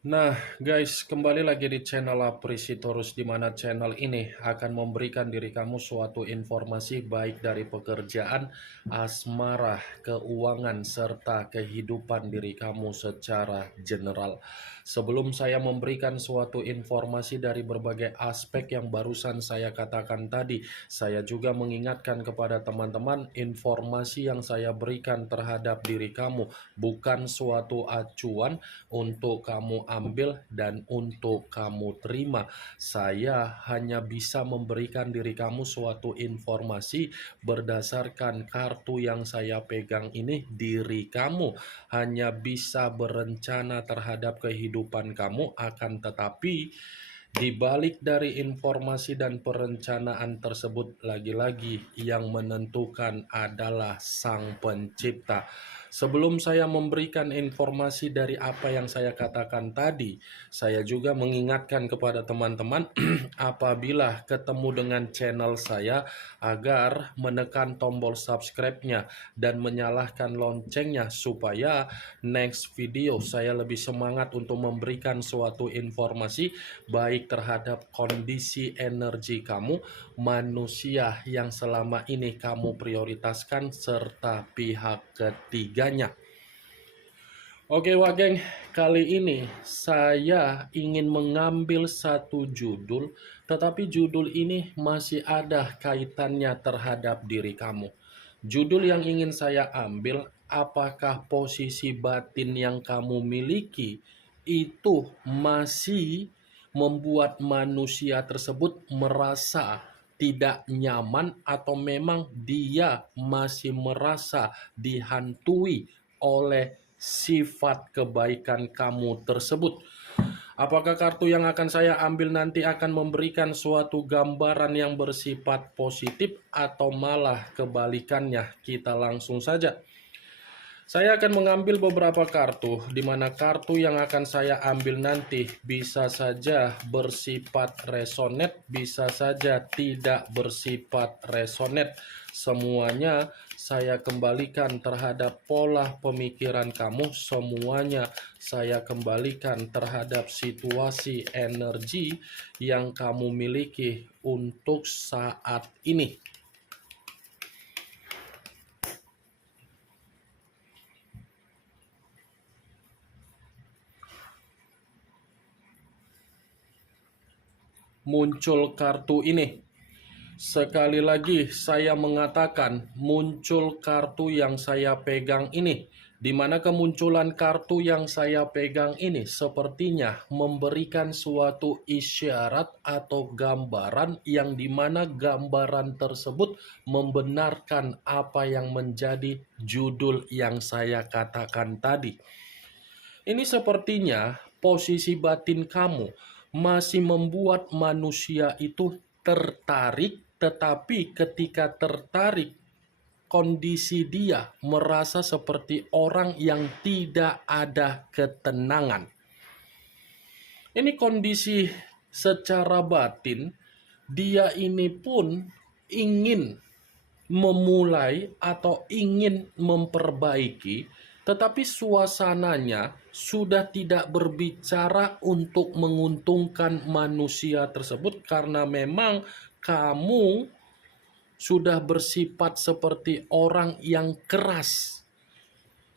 Nah, guys, kembali lagi di channel Aprisitorus, di mana channel ini akan memberikan diri kamu suatu informasi baik dari pekerjaan, asmara, keuangan, serta kehidupan diri kamu secara general. Sebelum saya memberikan suatu informasi dari berbagai aspek yang barusan saya katakan tadi, saya juga mengingatkan kepada teman-teman informasi yang saya berikan terhadap diri kamu bukan suatu acuan untuk kamu ambil dan untuk kamu terima. Saya hanya bisa memberikan diri kamu suatu informasi berdasarkan kartu yang saya pegang ini. Diri kamu hanya bisa berencana terhadap kehidupan kamu, akan tetapi di balik dari informasi dan perencanaan tersebut, lagi-lagi yang menentukan adalah Sang Pencipta. Sebelum saya memberikan informasi dari apa yang saya katakan tadi, saya juga mengingatkan kepada teman-teman apabila ketemu dengan channel saya agar menekan tombol subscribe-nya dan menyalakan loncengnya supaya next video saya lebih semangat untuk memberikan suatu informasi baik terhadap kondisi energi kamu, manusia yang selama ini kamu prioritaskan, serta pihak ketiganya. Oke wah geng, kali ini saya ingin mengambil satu judul, tetapi judul ini masih ada kaitannya terhadap diri kamu. Judul yang ingin saya ambil, apakah posisi batin yang kamu miliki itu masih membuat manusia tersebut merasa tidak nyaman, atau memang dia masih merasa dihantui oleh sifat kebaikan kamu tersebut. Apakah kartu yang akan saya ambil nanti akan memberikan suatu gambaran yang bersifat positif atau malah kebalikannya? Kita langsung saja. Saya akan mengambil beberapa kartu, di mana kartu yang akan saya ambil nanti bisa saja bersifat resonate, bisa saja tidak bersifat resonate. Semuanya saya kembalikan terhadap pola pemikiran kamu, semuanya saya kembalikan terhadap situasi energi yang kamu miliki untuk saat ini. Muncul kartu ini. Sekali lagi saya mengatakan muncul kartu yang saya pegang ini, di mana kemunculan kartu yang saya pegang ini sepertinya memberikan suatu isyarat atau gambaran yang dimana gambaran tersebut membenarkan apa yang menjadi judul yang saya katakan tadi. Ini sepertinya posisi batin kamu masih membuat manusia itu tertarik, tetapi ketika tertarik, kondisi dia merasa seperti orang yang tidak ada ketenangan. Ini kondisi secara batin, dia ini pun ingin memulai atau ingin memperbaiki, tetapi suasananya sudah tidak berbicara untuk menguntungkan manusia tersebut, karena memang kamu sudah bersifat seperti orang yang keras.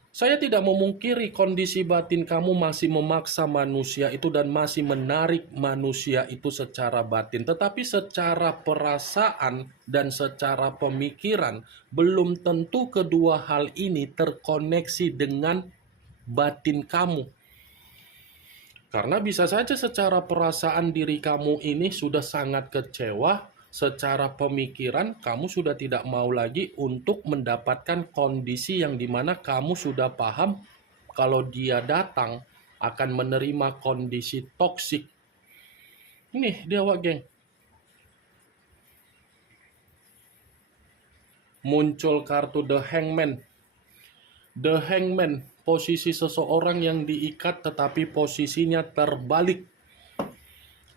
Saya tidak memungkiri kondisi batin kamu masih memaksa manusia itu dan masih menarik manusia itu secara batin. Tetapi secara perasaan dan secara pemikiran, belum tentu kedua hal ini terkoneksi dengan batin kamu. Karena bisa saja secara perasaan diri kamu ini sudah sangat kecewa, secara pemikiran kamu sudah tidak mau lagi untuk mendapatkan kondisi yang dimana kamu sudah paham kalau dia datang akan menerima kondisi toksik. Ini dia wak geng. Muncul kartu The Hangman. The Hangman, posisi seseorang yang diikat tetapi posisinya terbalik.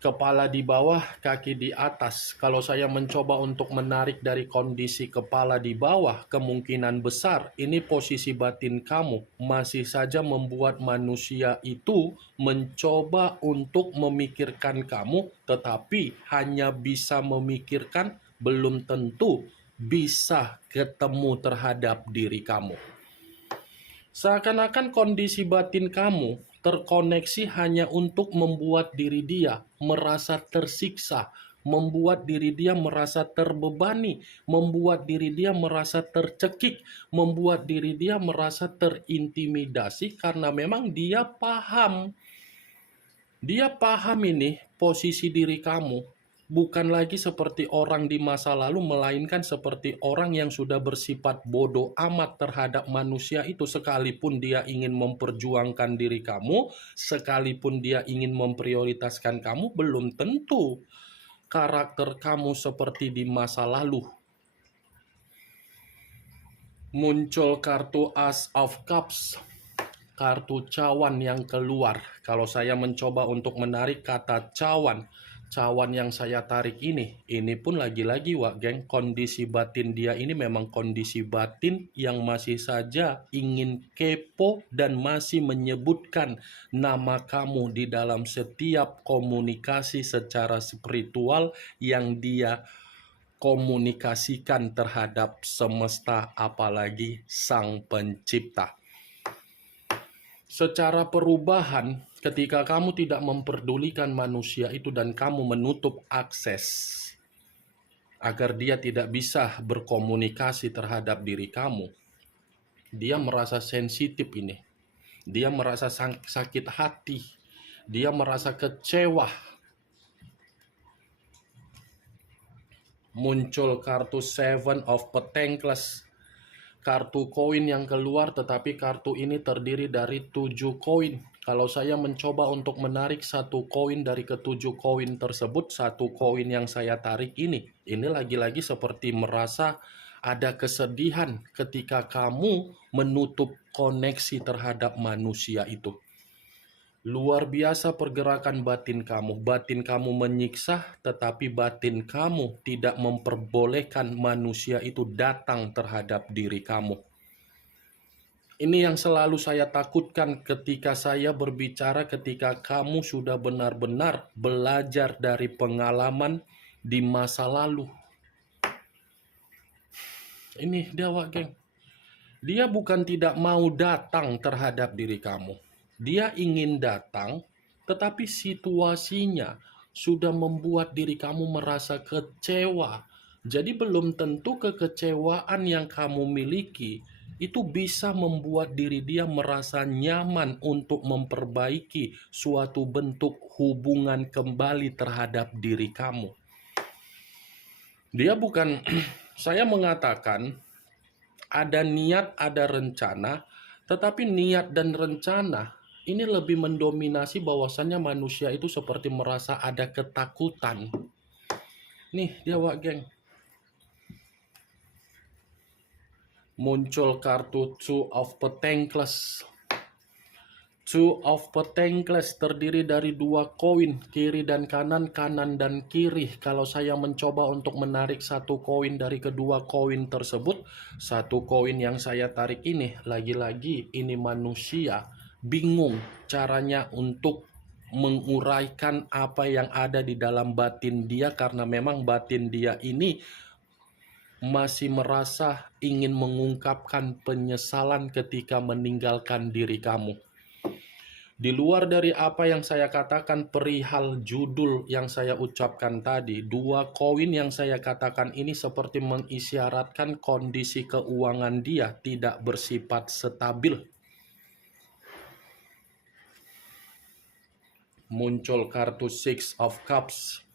kepala di bawah, kaki di atas. Kalau saya mencoba untuk menarik dari kondisi kepala di bawah, kemungkinan besar ini posisi batin kamu masih saja membuat manusia itu mencoba untuk memikirkan kamu, tetapi hanya bisa memikirkan, belum tentu bisa ketemu terhadap diri kamu. Seakan-akan kondisi batin kamu terkoneksi hanya untuk membuat diri dia merasa tersiksa, membuat diri dia merasa terbebani, membuat diri dia merasa tercekik, membuat diri dia merasa terintimidasi karena memang dia paham. Dia paham ini posisi diri kamu bukan lagi seperti orang di masa lalu, melainkan seperti orang yang sudah bersifat bodoh amat terhadap manusia itu. Sekalipun dia ingin memperjuangkan diri kamu, sekalipun dia ingin memprioritaskan kamu, belum tentu karakter kamu seperti di masa lalu. Muncul kartu Ace of Cups, kartu cawan yang keluar. Kalau saya mencoba untuk menarik kata cawan yang saya tarik ini pun lagi-lagi Wak geng, kondisi batin dia ini memang kondisi batin yang masih saja ingin kepo dan masih menyebutkan nama kamu di dalam setiap komunikasi secara spiritual yang dia komunikasikan terhadap semesta, apalagi Sang Pencipta. Secara perubahan, ketika kamu tidak memperdulikan manusia itu dan kamu menutup akses agar dia tidak bisa berkomunikasi terhadap diri kamu, dia merasa sensitif ini. Dia merasa sakit hati. Dia merasa kecewa. Muncul kartu Seven of Pentacles, kartu koin yang keluar, tetapi kartu ini terdiri dari 7 koin. Kalau saya mencoba untuk menarik satu koin dari ketujuh koin tersebut, satu koin yang saya tarik ini lagi-lagi seperti merasa ada kesedihan ketika kamu menutup koneksi terhadap manusia itu. Luar biasa pergerakan batin kamu menyiksa, tetapi batin kamu tidak memperbolehkan manusia itu datang terhadap diri kamu. Ini yang selalu saya takutkan ketika saya berbicara, ketika kamu sudah benar-benar belajar dari pengalaman di masa lalu. Ini dia Wak geng. Dia bukan tidak mau datang terhadap diri kamu. Dia ingin datang, tetapi situasinya sudah membuat diri kamu merasa kecewa. Jadi belum tentu kekecewaan yang kamu miliki itu bisa membuat diri dia merasa nyaman untuk memperbaiki suatu bentuk hubungan kembali terhadap diri kamu. Dia bukan, saya mengatakan, ada niat, ada rencana, tetapi niat dan rencana ini lebih mendominasi bahwasannya manusia itu seperti merasa ada ketakutan. Nih dia Wak geng. Muncul kartu Two of Pentacles. Two of Pentacles terdiri dari 2 koin, kiri dan kanan, kanan dan kiri. Kalau saya mencoba untuk menarik satu koin dari kedua koin tersebut, satu koin yang saya tarik ini, lagi-lagi ini manusia bingung caranya untuk menguraikan apa yang ada di dalam batin dia, karena memang batin dia ini masih merasa ingin mengungkapkan penyesalan ketika meninggalkan diri kamu. Di luar dari apa yang saya katakan perihal judul yang saya ucapkan tadi, 2 koin yang saya katakan ini seperti mengisyaratkan kondisi keuangan dia tidak bersifat stabil. Muncul kartu Six of Cups.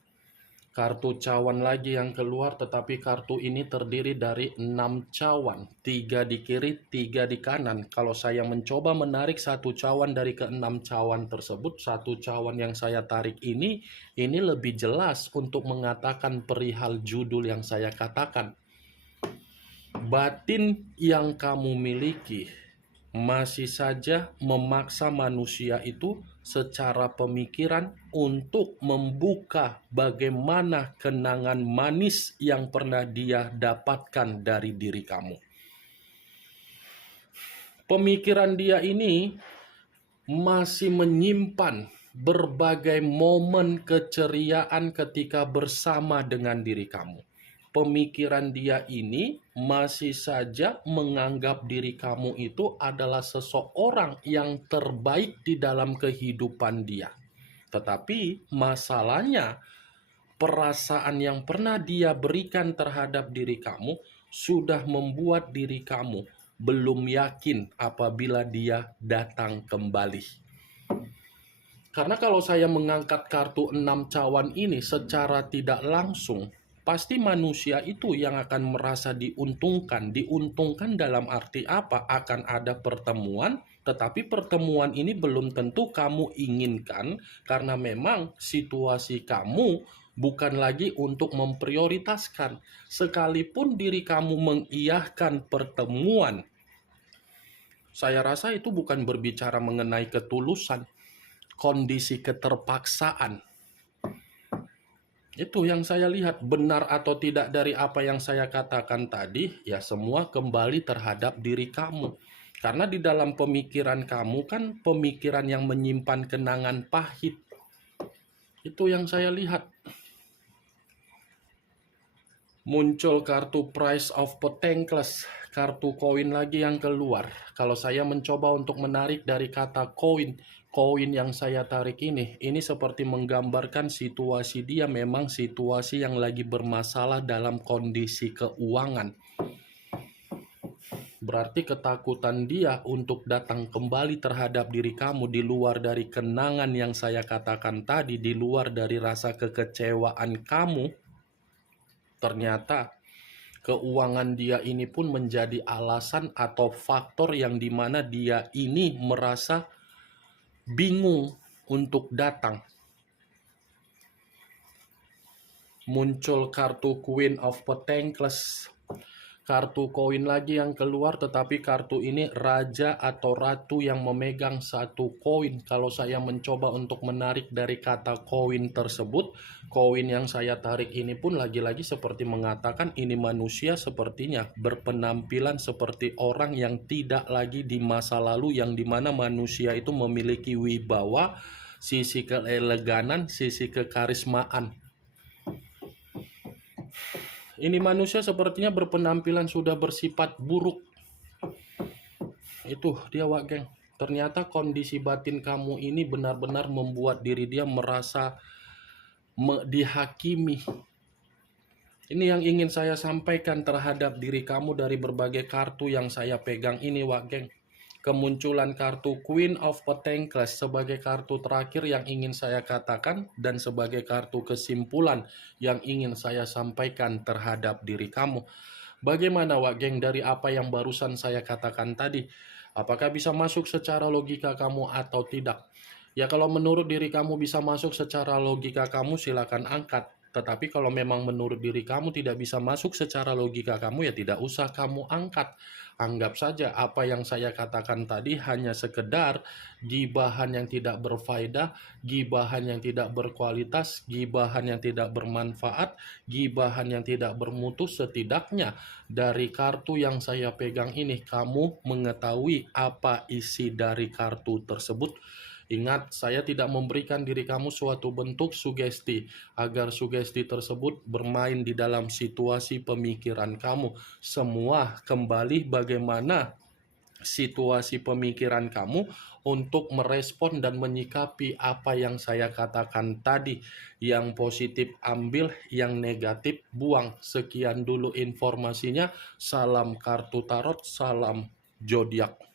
Kartu cawan lagi yang keluar, tetapi kartu ini terdiri dari 6 cawan, 3 di kiri, 3 di kanan. Kalau saya mencoba menarik satu cawan dari ke-6 cawan tersebut, satu cawan yang saya tarik ini lebih jelas untuk mengatakan perihal judul yang saya katakan. Batin yang kamu miliki masih saja memaksa manusia itu secara pemikiran untuk membuka bagaimana kenangan manis yang pernah dia dapatkan dari diri kamu. Pemikiran dia ini masih menyimpan berbagai momen keceriaan ketika bersama dengan diri kamu. Pemikiran dia ini masih saja menganggap diri kamu itu adalah seseorang yang terbaik di dalam kehidupan dia. Tetapi masalahnya, perasaan yang pernah dia berikan terhadap diri kamu sudah membuat diri kamu belum yakin apabila dia datang kembali. Karena kalau saya mengangkat kartu 6 cawan ini secara tidak langsung, pasti manusia itu yang akan merasa diuntungkan. Diuntungkan dalam arti apa? Akan ada pertemuan, tetapi pertemuan ini belum tentu kamu inginkan karena memang situasi kamu bukan lagi untuk memprioritaskan. Sekalipun diri kamu mengiyahkan pertemuan, saya rasa itu bukan berbicara mengenai ketulusan, kondisi keterpaksaan. Itu yang saya lihat, benar atau tidak dari apa yang saya katakan tadi, ya semua kembali terhadap diri kamu. Karena di dalam pemikiran kamu kan pemikiran yang menyimpan kenangan pahit. Itu yang saya lihat. Muncul kartu Price of Pentacles, kartu koin lagi yang keluar. Kalau saya mencoba untuk menarik dari kata koin yang saya tarik ini seperti menggambarkan situasi dia memang situasi yang lagi bermasalah dalam kondisi keuangan. Berarti ketakutan dia untuk datang kembali terhadap diri kamu di luar dari kenangan yang saya katakan tadi, di luar dari rasa kekecewaan kamu, ternyata keuangan dia ini pun menjadi alasan atau faktor yang dimana dia ini merasa bingung untuk datang. Muncul kartu Queen of Pentacles, kartu koin lagi yang keluar, tetapi kartu ini raja atau ratu yang memegang satu koin. Kalau saya mencoba untuk menarik dari kata koin tersebut, koin yang saya tarik ini pun lagi-lagi seperti mengatakan ini manusia sepertinya berpenampilan seperti orang yang tidak lagi di masa lalu, yang dimana manusia itu memiliki wibawa, sisi keeleganan, sisi kekarismaan. Ini manusia sepertinya berpenampilan sudah bersifat buruk. Itu dia, Wak Geng. Ternyata kondisi batin kamu ini benar-benar membuat diri dia merasa dihakimi. Ini yang ingin saya sampaikan terhadap diri kamu dari berbagai kartu yang saya pegang ini, Wak Geng. Kemunculan kartu Queen of Pentacles sebagai kartu terakhir yang ingin saya katakan dan sebagai kartu kesimpulan yang ingin saya sampaikan terhadap diri kamu. Bagaimana, Wak Geng, dari apa yang barusan saya katakan tadi? Apakah bisa masuk secara logika kamu atau tidak? Ya, kalau menurut diri kamu bisa masuk secara logika kamu, silakan angkat. Tetapi kalau memang menurut diri kamu tidak bisa masuk secara logika kamu, ya tidak usah kamu angkat. Anggap saja apa yang saya katakan tadi hanya sekedar gibahan yang tidak berfaedah, gibahan yang tidak berkualitas, gibahan yang tidak bermanfaat, gibahan yang tidak bermutu. Setidaknya dari kartu yang saya pegang ini, kamu mengetahui apa isi dari kartu tersebut. Ingat, saya tidak memberikan diri kamu suatu bentuk sugesti agar sugesti tersebut bermain di dalam situasi pemikiran kamu. Semua kembali bagaimana situasi pemikiran kamu untuk merespon dan menyikapi apa yang saya katakan tadi. Yang positif ambil, yang negatif buang. Sekian dulu informasinya. Salam kartu tarot, salam zodiak.